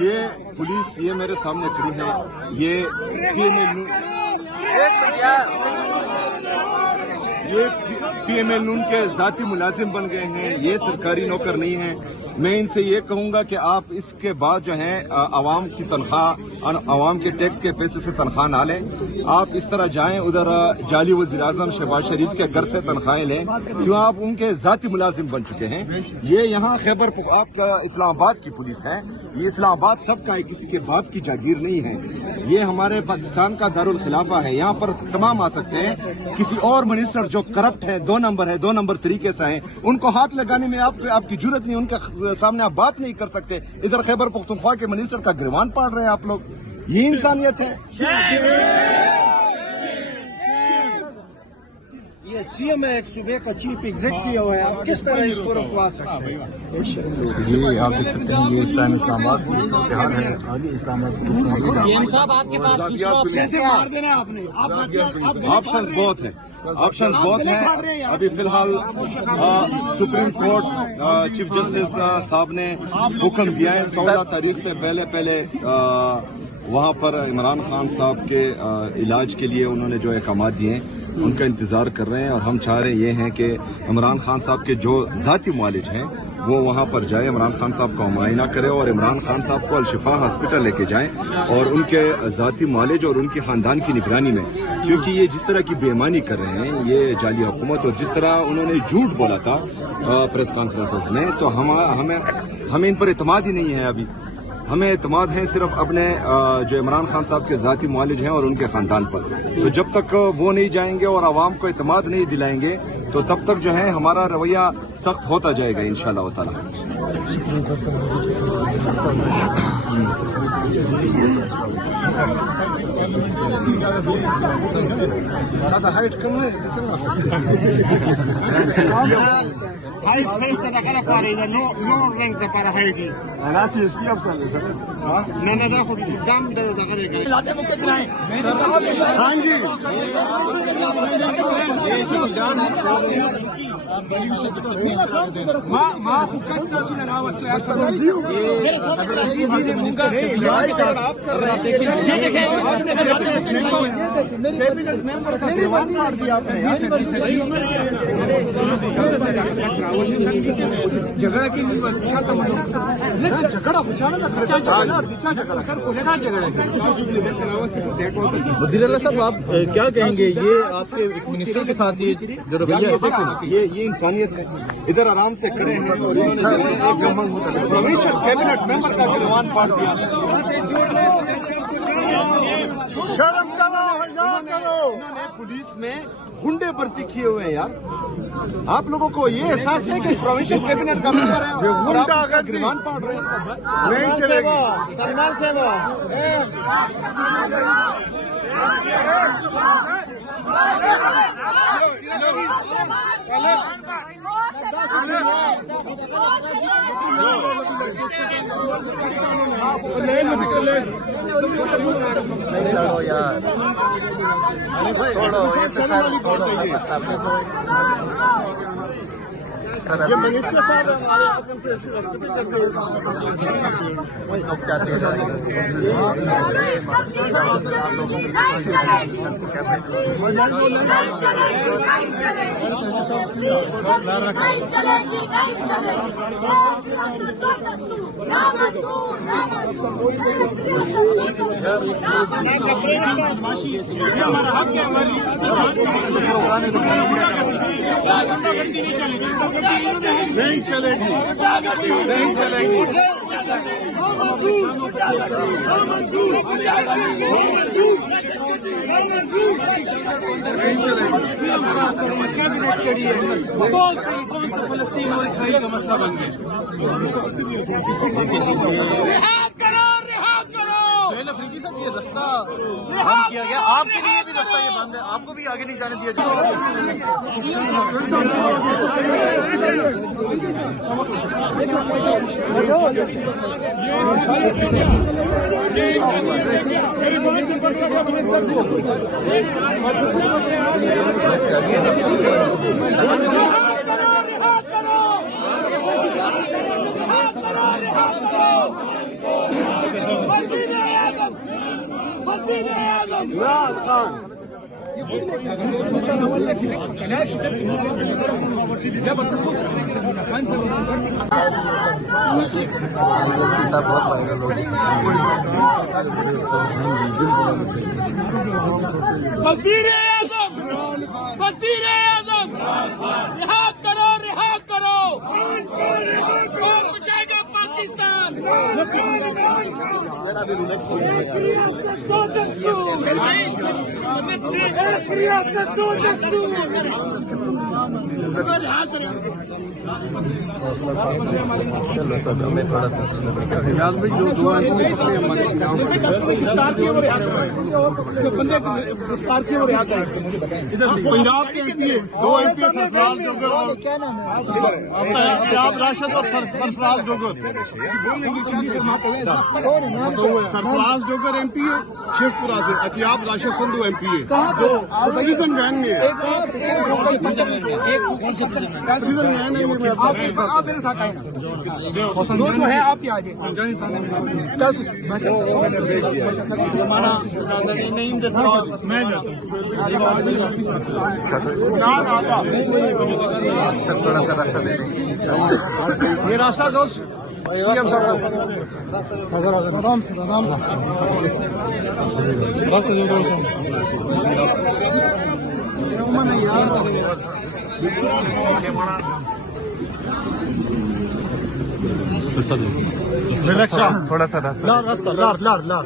یہ پولیس یہ میرے سامنے کھڑی ہے، یہ پی ایم ایل نون کے ذاتی ملازم بن گئے ہیں، یہ سرکاری نوکر نہیں ہیں۔ میں ان سے یہ کہوں گا کہ آپ اس کے بعد جو ہے عوام کی تنخواہ، عوام کے ٹیکس کے پیسے سے تنخواہ نہ لیں۔ آپ اس طرح جائیں ادھر جعلی وزیر اعظم شہباز شریف کے گھر سے تنخواہیں لیں، کیوں آپ ان کے ذاتی ملازم بن چکے ہیں۔ یہ یہاں خیبر آپ کا اسلام آباد کی پولیس ہے، یہ اسلام آباد سب کا ہے، کسی کے باپ کی جاگیر نہیں ہے۔ یہ ہمارے پاکستان کا دارالخلافہ ہے، یہاں پر تمام آ سکتے ہیں۔ کسی اور منسٹر جو کرپٹ ہے، دو نمبر طریقے سے ہیں، ان کو ہاتھ لگانے میں آپ کی جرت نہیں، ان کے سامنے آپ بات نہیں کر سکتے۔ ادھر خیبر پختونخوا کے منسٹر کا گریوان پاڑ رہے ہیں آپ لوگ، یہ انسانیت ہے؟ یہ سی ایم ایک صوبے کا چیف ایگزیکٹو ہے، آپ کس طرح اس کو رکوا سکتے ہیں؟ جی آپ دیکھ سکتے ہیں یہ اس ٹائم اسلام آباد کی صورتحال ہے۔ آگے اسلام آباد سی ایم صاحب آپ کے پاس آپشنز بہت ہیں، ابھی فی الحال سپریم کورٹ چیف جسٹس صاحب نے حکم دیا ہے 14 تاریخ سے پہلے وہاں پر عمران خان صاحب کے علاج کے لیے انہوں نے جو احکامات دیے ہیں ان کا انتظار کر رہے ہیں، اور ہم چاہ رہے یہ ہیں کہ عمران خان صاحب کے جو ذاتی معالج ہیں وہ وہاں پر جائے، عمران خان صاحب کا معائنہ کرے اور عمران خان صاحب کو الشفا ہاسپٹل لے کے جائیں اور ان کے ذاتی معالج اور ان کے خاندان کی نگرانی میں، کیونکہ یہ جس طرح کی بے ایمانی کر رہے ہیں یہ جعلی حکومت، اور جس طرح انہوں نے جھوٹ بولا تھا پریس کانفرنسز میں، تو ہمیں ان پر اعتماد ہی نہیں ہے۔ ابھی ہمیں اعتماد ہے صرف اپنے جو عمران خان صاحب کے ذاتی معالج ہیں اور ان کے خاندان پر، تو جب تک وہ نہیں جائیں گے اور عوام کو اعتماد نہیں دلائیں گے تو تب تک جو ہے ہمارا رویہ سخت ہوتا جائے گا انشاءاللہ تعالی۔ وزیر اعلیٰ صاحب آپ کیا کہیں گے، یہ آپ کے منسٹر کے ساتھ یہ انسانیت ہے؟ ادھر آرام سے کھڑے ہیں اور انہوں نے ایک پروونشل کیبنٹ ممبر کا گریوان پاڑ دیا۔ شرم کرو، حیا کرو۔ انہوں نے پولیس میں گنڈے بھرتی کیے ہوئے ہیں یار۔ آپ لوگوں کو یہ احساس ہے کہ پروونشل کیبنٹ کا ممبر ہے اور آپ کا گریوان پاڑ رہے ہیں؟ نہیں چلے گی۔ سلمان سے نہیں چلے گی، نہیں چلے گی۔ فلسطین اور اسرائیل کا مسئلہ بن گیا۔ افریقی صاحب یہ رستہ بند کیا گیا، آپ کے لیے بھی رستہ یہ بند ہے، آپ کو بھی آگے نہیں جانے دیا جائے۔ وزیر اعظم رہا کرو کون بچائے گا پاکستان ایک ریاست دو دستور پنجاب کے ایم پی دو ایم پی سرفراز جوگر اور اطیاب راشد اور سرفراز جوگر سرفراز جوگر ایم پی ہے شیخ پورہ سے اطیاب راشد سندھو ایم پی ہے دو ڈویژن وین میں ہے جو ہے آپ کی آگے یہ راستہ دوست سی ایم صاحب آرام سے تھوڑا سا راستہ لار